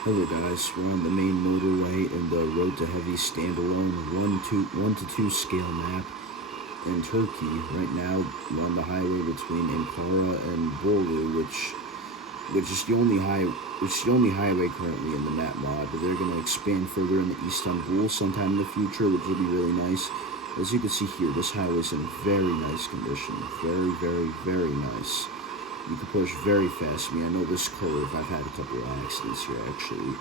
Hello guys, we're on the main motorway in the Road to Heavy standalone 1 to 2 scale map in Turkey. Right now we're on the highway between Ankara and Bolu, which is the only highway currently in the map mod, but they're gonna expand further into Istanbul sometime in the future, which will be really nice. As you can see here, this highway's in very nice condition. Very, very, very nice. You can push very fast. I mean, I know this curve, I've had a couple of accidents here actually,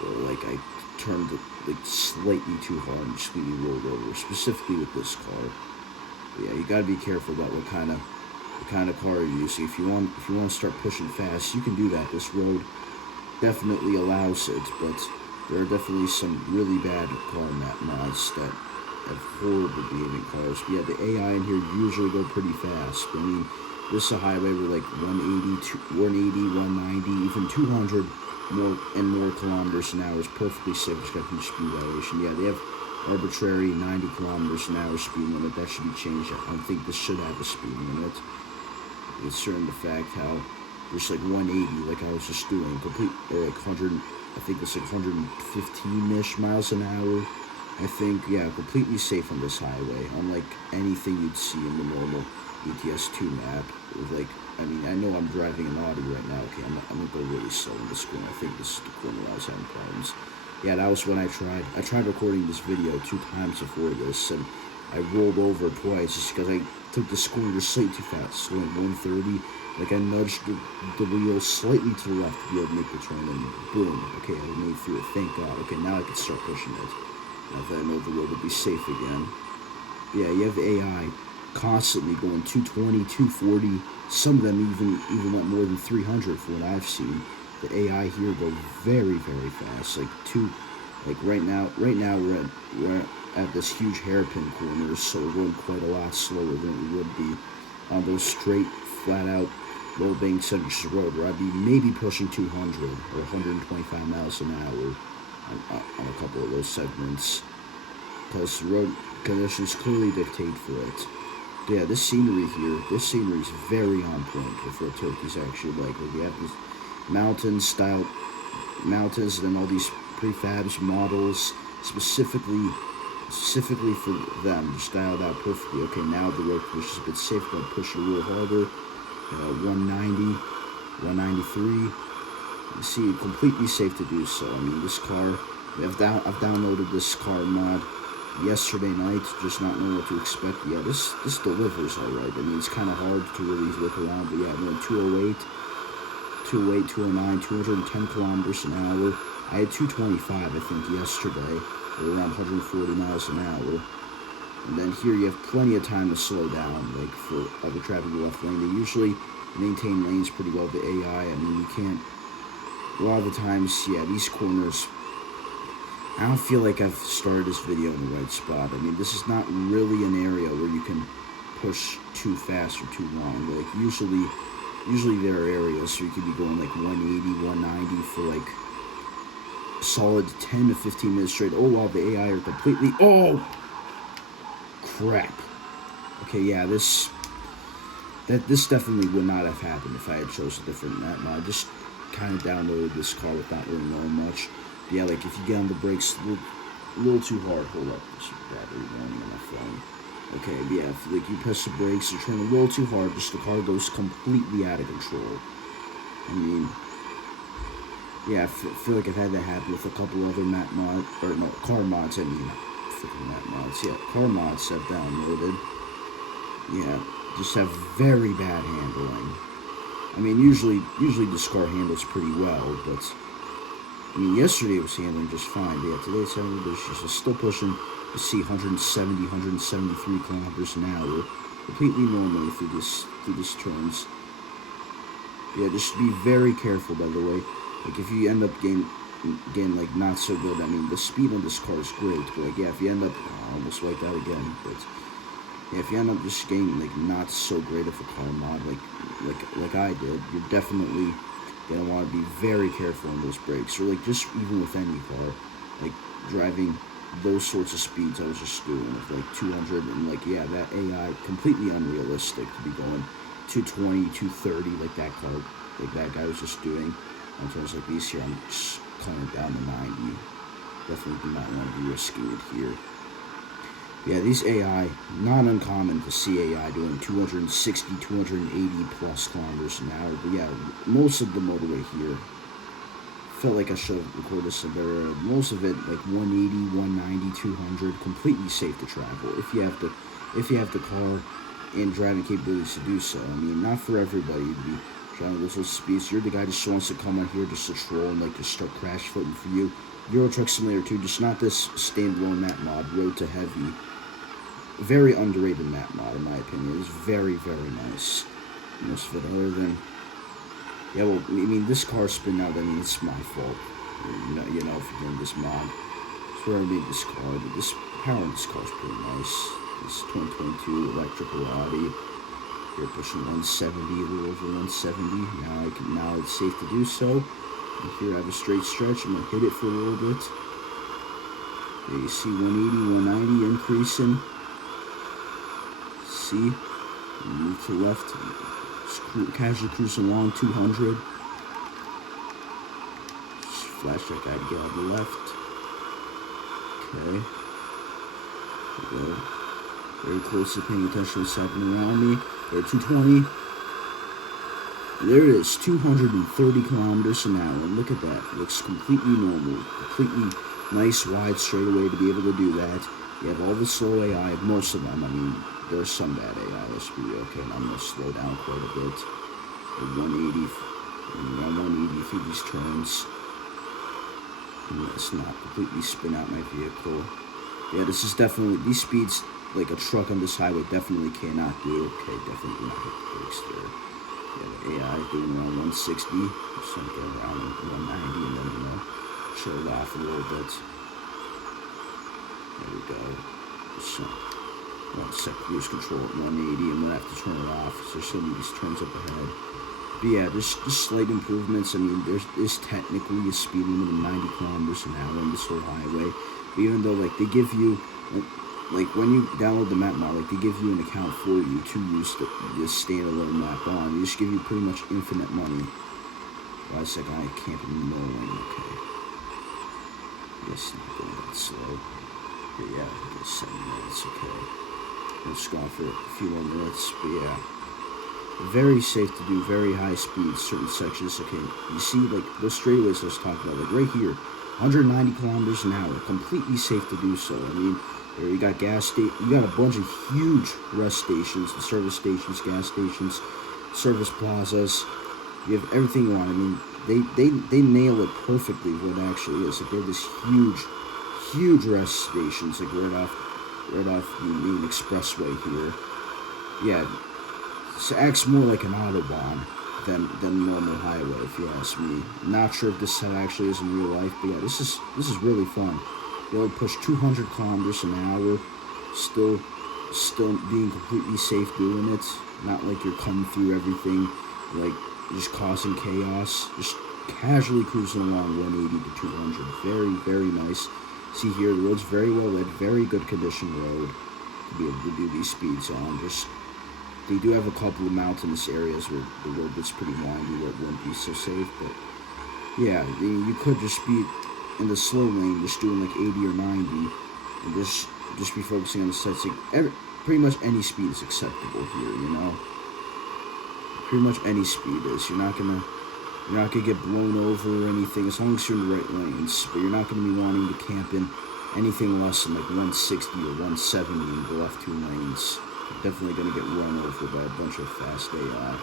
where I turned it slightly too hard and just completely rolled over, specifically with this car. But yeah, you gotta be careful about what kind of car you're using. If you want to start pushing fast, you can do that. This road definitely allows it, but there are definitely some really bad car map mods that have horrible behaving cars. But yeah, the AI in here usually go pretty fast. I mean, this is a highway where 180, 190, even 200 more kilometers an hour is perfectly safe, expecting speed violation. Yeah, they have arbitrary 90 kilometers an hour speed limit. That should be changed. I don't think this should have a speed limit. It's certain the fact how there's 180, like I was just doing, complete 100. I think it's 115-ish miles an hour. I think, yeah, completely safe on this highway, unlike anything you'd see in the normal ETS2 map. I mean, I know I'm driving an Audi right now. Okay, I'm gonna go really slow in this corner. I think this is the corner where I was having problems. Yeah, that was when I tried recording this video 2 times before this, and I rolled over twice just because I took the corner slightly too fast. So at 130, I nudged the wheel slightly to the left to be able to make the turn, and boom. Okay, I made through it. Thank God. Okay, now I can start pushing it. Now that I know the road will be safe again. Yeah, you have AI constantly going 220, 240. Some of them even went more than 300 for what I've seen. The AI here go very, very fast. Right now we're at this huge hairpin corner, so we're going quite a lot slower than we would be on those straight, flat out, low bank sections of road, where I'd be maybe pushing 200 or 125 miles an hour on a couple of those segments, because the road conditions clearly dictate for it. But yeah, this scenery is very on point with what Turkey's actually like. We have these mountains, and then all these prefabs models specifically for them, styled out perfectly. Okay, now the road conditions a bit safe, but push a little harder. 190, 193. You see, completely safe to do so. I mean, this car, I've downloaded this car mod yesterday night, just not knowing what to expect. Yeah, this delivers alright. I mean, it's kind of hard to really look around, but yeah, 208, 209, 210 kilometers an hour. I had 225, I think, yesterday, or around 140 miles an hour. And then here you have plenty of time to slow down, for other traffic in the left lane. They usually maintain lanes pretty well, the AI. I mean, you can't, a lot of the times, yeah, these corners, I don't feel like I've started this video in the right spot. I mean, this is not really an area where you can push too fast or too long. Usually there are areas where you could be going 180, 190 for solid 10 to 15 minutes straight. Oh, wow, the AI are completely, oh, crap. Okay, yeah, this definitely would not have happened if I had chosen a different map. I just kind of downloaded this car without really knowing much. But yeah, if you get on the brakes a little too hard, hold up, this is probably warning on my phone. Okay, but yeah, if you press the brakes, you turn a little too hard, just the car goes completely out of control. I mean, yeah, I feel like I've had that happen with a couple other car mods, I mean, freaking map mods, yeah, car mods I've downloaded. Yeah, just have very bad handling. I mean, usually this car handles pretty well, but I mean, yesterday it was handling just fine. But yeah, today's handling, but she's still pushing, you see, 170, 173 kilometers an hour, completely normally through this turns. Yeah, just be very careful, by the way. If you end up getting not so good, I mean, the speed on this car is great, but yeah, if you end up, I almost wiped out again, but yeah, if you end up just getting not so great of a car mod like I did, you're definitely gonna want to be very careful on those brakes, or just even with any car, driving those sorts of speeds I was just doing with 200, and yeah, that AI completely unrealistic to be going 220, 230 like that car, that guy was just doing on turns like these here. I'm just calling it down to 90. Definitely do not want to be risky it here. Yeah, these AI, not uncommon to see AI doing 260, 280 plus kilometers an hour. But yeah, most of the motorway here, felt like I should have recorded this better. Most of it like 180, 190, 200, completely safe to travel if you have the car and driving capabilities to do so. I mean, not for everybody to be driving those little speeds. You're the guy just wants to come out here just to troll and like just start crash footing for you. Euro Truck Simulator 2, just not this standalone map mod, Road to Heavy. Very underrated map mod, in my opinion. It's very, very nice. Most of it, other than, yeah, well, I mean, this car spin out, I mean, it's my fault. You know, if you're doing this mod. That's where I made this car, but this power in this car is pretty nice. This 2022 electrical Audi. Here pushing 170, a little over 170. Now it's safe to do so. And here I have a straight stretch. I'm gonna hit it for a little bit. There you see 180, 190 increasing. See, move to left. Just casually cruising along 200. Just flash that guy to get on the left. Okay. There we go. Very close to paying attention to what's happening around me. There, 220. There it is, 230 kilometers an hour. Look at that. It looks completely normal. Completely nice, wide straightaway to be able to do that. You have all the slow AI, most of them. I mean, there's some bad AI. Let's be real. Okay, and I'm going to slow down quite a bit. At 180. Around 180 through these turns. Let's not completely spin out my vehicle. Yeah, this is definitely, these speeds, like a truck on this highway definitely cannot do. Okay, definitely do not hit the brakes there. Yeah, the AI doing around 160. Just trying to get around 190 and then, you know, chill it off a little bit. There we go. So, 1 sec, cruise control at 180. I'm gonna have to turn it off. So there's gonna be these turns up ahead. But yeah, there's just slight improvements. I mean, there's technically a speed limit of 90 kilometers an hour on this whole highway. But even though, like, they give you, like when you download the map mod, like they give you an account for you to use this standalone map on. They just give you pretty much infinite money. Why is that guy camping in the middle lane? Okay. I guess not going that slow. But yeah, I guess 7 minutes, okay. I'm just going for a few more minutes, but yeah. Very safe to do, very high speed, certain sections. Okay, you see, like, those straightaways I was talking about, like, right here, 190 kilometers an hour, completely safe to do so. I mean, there you got you got a bunch of huge rest stations, service stations, gas stations, service plazas. You have everything you want. I mean, they nail it perfectly what it actually is. Like, they're this huge rest stations, like right off the main expressway here. Yeah. It acts more like an autobahn than normal highway, if you ask me. Not sure if this actually is in real life, but yeah, this is really fun. You'll push 200 kilometers an hour, still being completely safe doing it. Not like you're coming through everything, like just causing chaos. Just casually cruising along 180 to 200. Very, very nice. See here, the road's very well lit, very good condition road to be able to do these speeds on. Just they do have a couple of mountainous areas where the road gets pretty windy, where it wouldn't be so safe. But yeah, you could just be in the slow lane, just doing like 80 or 90, and just be focusing on the sights. Like pretty much any speed is acceptable here, you know. Pretty much any speed is. You're not gonna get blown over or anything as long as you're in the right lanes. But you're not gonna be wanting to camp in anything less than like 160 or 170 in the left 2 lanes. Definitely going to get run over by a bunch of fast AI.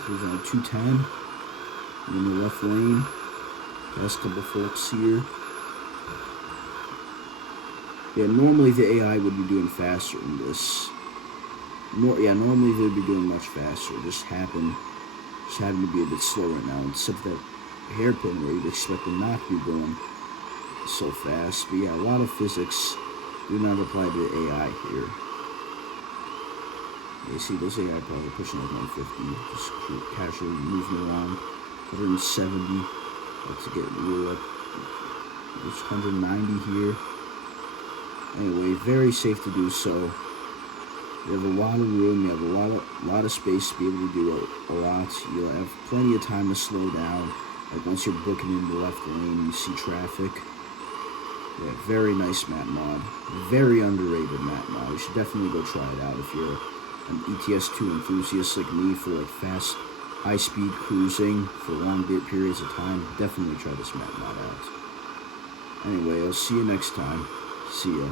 Cruising on 210 in the left lane. Last couple folks here. Yeah, normally the AI would be doing faster than this. Normally they'd be doing much faster. Just happen to be a bit slow right now. Except that hairpin where you'd expect them not to be going so fast. But yeah, a lot of physics do not apply to the AI here. You see those AI probably pushing like 150, just casually moving along. 170, let's get real up. It's 190 here. Anyway, very safe to do so. You have a lot of room. You have a lot of space to be able to do a lot. You'll have plenty of time to slow down. Like once you're booking in the left lane, you see traffic. Yeah, very nice map mod. Very underrated map mod. You should definitely go try it out if you're an ETS2 enthusiast like me for like fast, high-speed cruising for long periods of time. Definitely try this map mod out. Anyway, I'll see you next time. See ya.